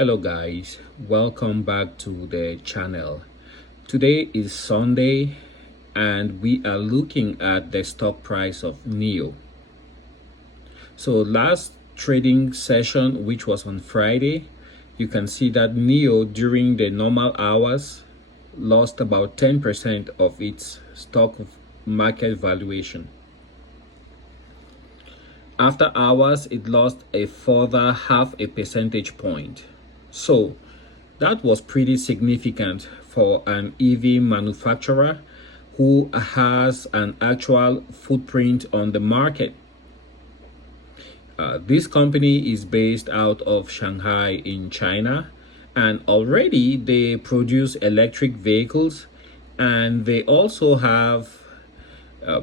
Hello guys, welcome back to the channel. Today is Sunday and we are looking at the stock price of NIO. So last trading session, which was on Friday, you can see that NIO during the normal hours lost about 10% of its stock market valuation. After hours, it lost a further half a percentage point. So that was pretty significant for an EV manufacturer who has an actual footprint on the market. This company is based out of Shanghai in China, and already they produce electric vehicles, and they also have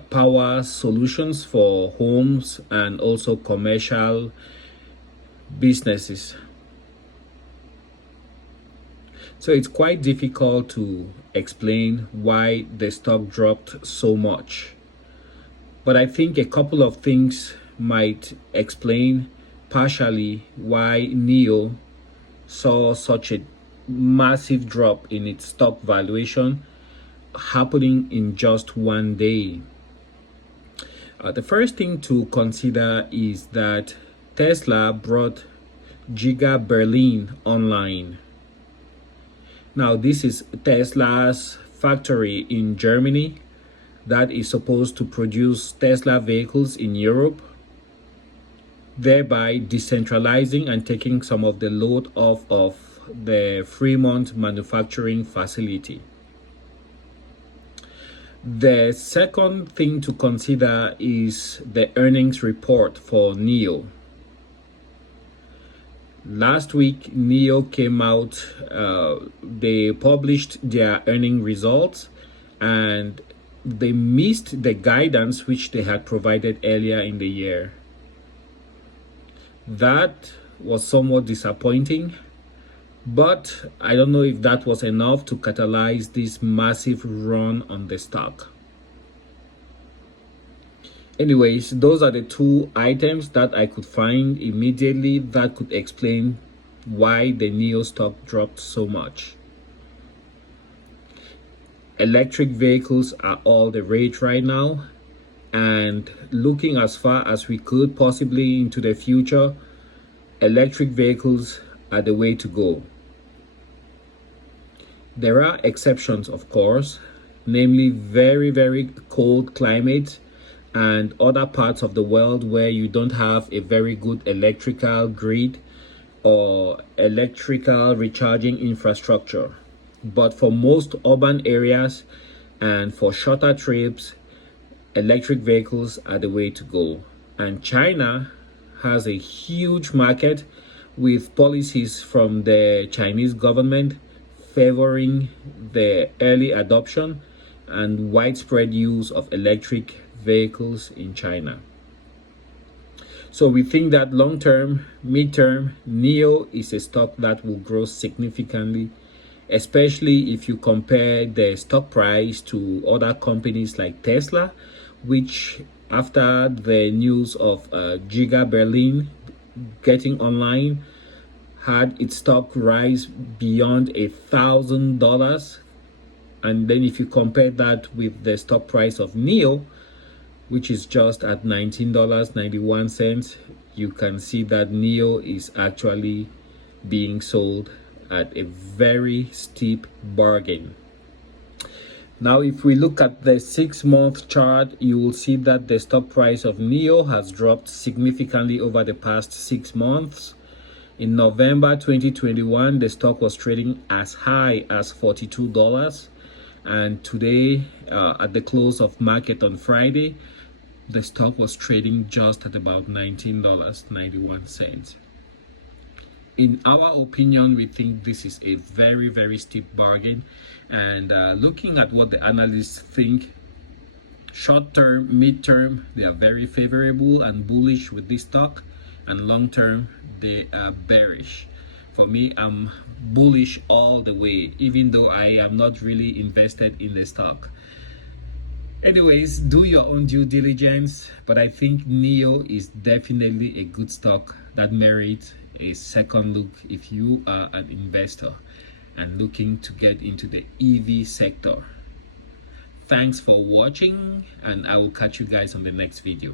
power solutions for homes and also commercial businesses. So it's quite difficult to explain why the stock dropped so much. But I think a couple of things might explain partially why NIO saw such a massive drop in its stock valuation happening in just one day. The first thing to consider is that Tesla brought Giga Berlin online. Now, this is Tesla's factory in Germany that is supposed to produce Tesla vehicles in Europe, thereby decentralizing and taking some of the load off of the Fremont manufacturing facility. The second thing to consider is the earnings report for NIO. Last week, NIO came out, they published their earning results and they missed the guidance which they had provided earlier in the year. That was somewhat disappointing, but I don't know if that was enough to catalyze this massive run on the stock. Anyways, those are the two items that I could find immediately that could explain why the NIO stock dropped so much. Electric vehicles are all the rage right now, and looking as far as we could possibly into the future, electric vehicles are the way to go. There are exceptions, of course, namely very cold climate and other parts of the world where you don't have a very good electrical grid or electrical recharging infrastructure. But for most urban areas and for shorter trips, electric vehicles are the way to go. And China has a huge market with policies from the Chinese government favoring the early adoption and widespread use of electric vehicles in China. So we think that long-term, mid-term, NIO is a stock that will grow significantly, especially if you compare the stock price to other companies like Tesla, which after the news of Giga Berlin getting online had its stock rise beyond $1,000. And then if you compare that with the stock price of NIO, which is just at $19.91, you can see that NIO is actually being sold at a very steep bargain. Now, if we look at the 6-month chart, you will see that the stock price of NIO has dropped significantly over the past 6 months. In November 2021, the stock was trading as high as $42. And today, at the close of market on Friday, the stock was trading just at about $19.91. In our opinion, we think this is a very steep bargain. And looking at what the analysts think, short term, mid term, they are very favorable and bullish with this stock, and long term, they are bearish. For me, I'm bullish all the way, even though I am not really invested in the stock. Anyways, do your own due diligence, but I think NIO is definitely a good stock that merits a second look if you are an investor and looking to get into the EV sector. Thanks for watching, and I will catch you guys on the next video.